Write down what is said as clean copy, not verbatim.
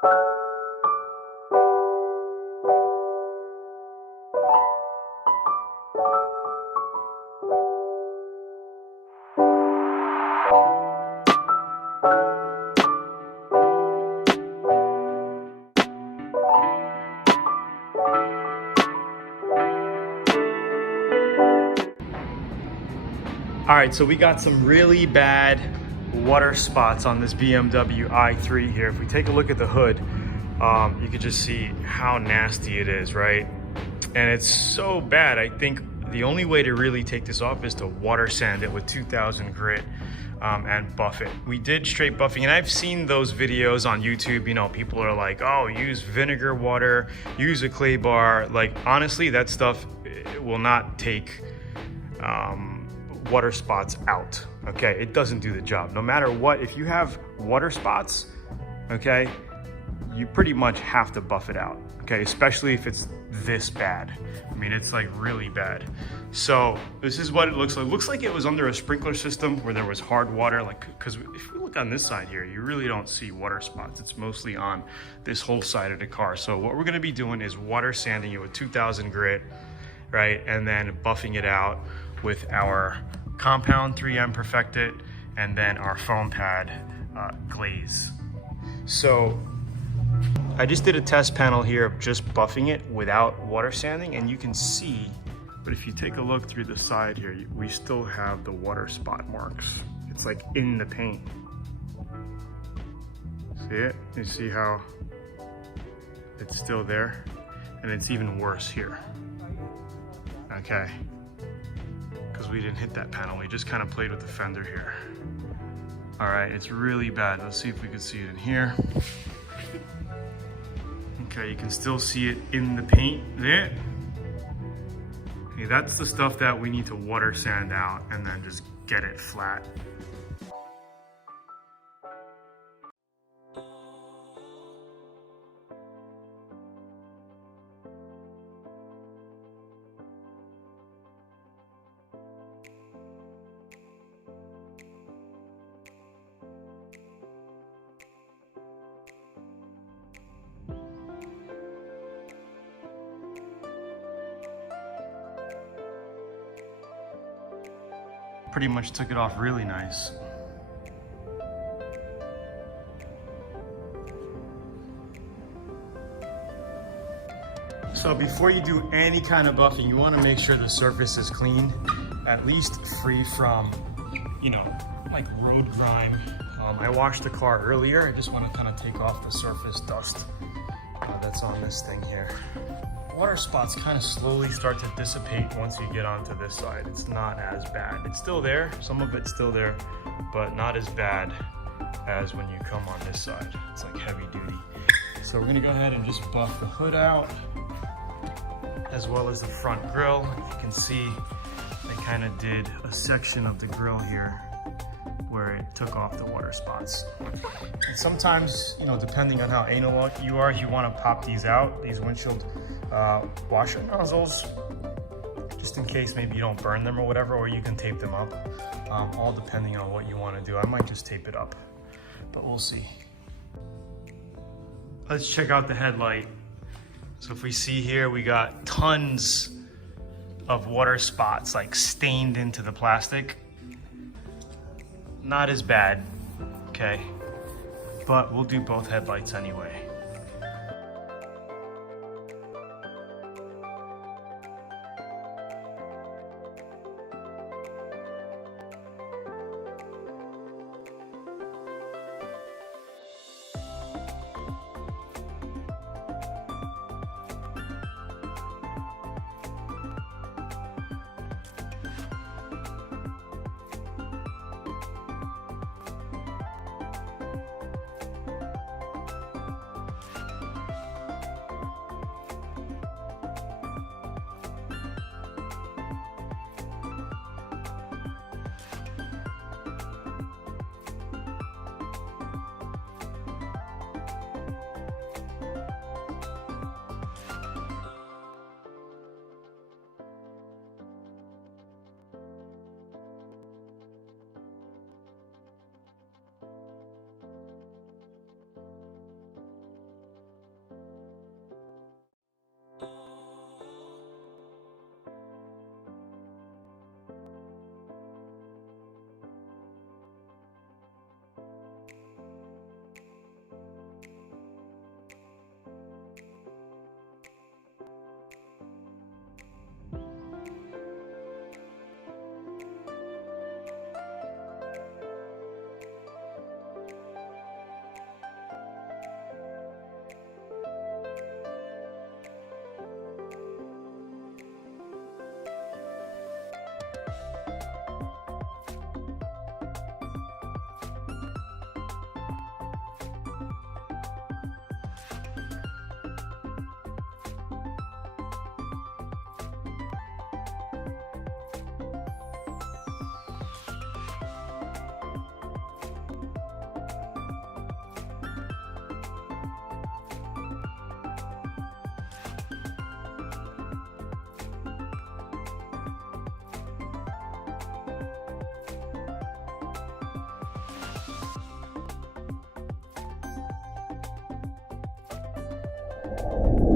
All right, so we got some really bad water spots on this BMW i3 here. If we take a look at the hood, you can just see how nasty it is, right? And it's so bad, I think the only way to really take this off is to water sand it with 2000 grit and buff it. We did straight buffing, and I've seen those videos on YouTube. You know, people are like, oh, use vinegar water, use a clay bar. Like, honestly, that stuff will not take water spots out, okay? It doesn't do the job. No matter what, if you have water spots, okay, you pretty much have to buff it out, okay? Especially if it's this bad. I mean, it's like really bad. So this is what it looks like. It looks like it was under a sprinkler system where there was hard water, like, because if we look on this side here, you really don't see water spots. It's mostly on this whole side of the car. So what we're gonna be doing is water sanding it with 2000 grit, right? And then buffing it out with our compound 3M Perfected and then our foam pad Glaze. So I just did a test panel here of just buffing it without water sanding, and you can see, but if you take a look through the side here, we still have the water spot marks. It's like in the paint. See it? You see how it's still there? And it's even worse here. Okay. Because we didn't hit that panel. We just kind of played with the fender here. All right, it's really bad. Let's see if we can see it in here. Okay, you can still see it in the paint there. Okay, that's the stuff that we need to water sand out and then just get it flat. Pretty much took it off really nice. So before you do any kind of buffing, you want to make sure the surface is clean, at least free from, you know, like road grime. I washed the car earlier. I just want to kind of take off the surface dust that's on this thing here. Water spots kind of slowly start to dissipate once you get onto this side. It's not as bad. It's still there, some of it's still there, but not as bad as when you come on this side. It's like heavy duty. So we're gonna go ahead and just buff the hood out, as well as the front grille. You can see I kind of did a section of the grille here where it took off the water spots. And sometimes, you know, depending on how anal you are, you want to pop these out, these windshield washer nozzles, just in case maybe you don't burn them or whatever, or you can tape them up, all depending on what you want to do. I might just tape it up, but we'll see. Let's check out the headlight. So if we see here, we got tons of water spots like stained into the plastic. Not as bad, okay? But we'll do both headlights anyway. it.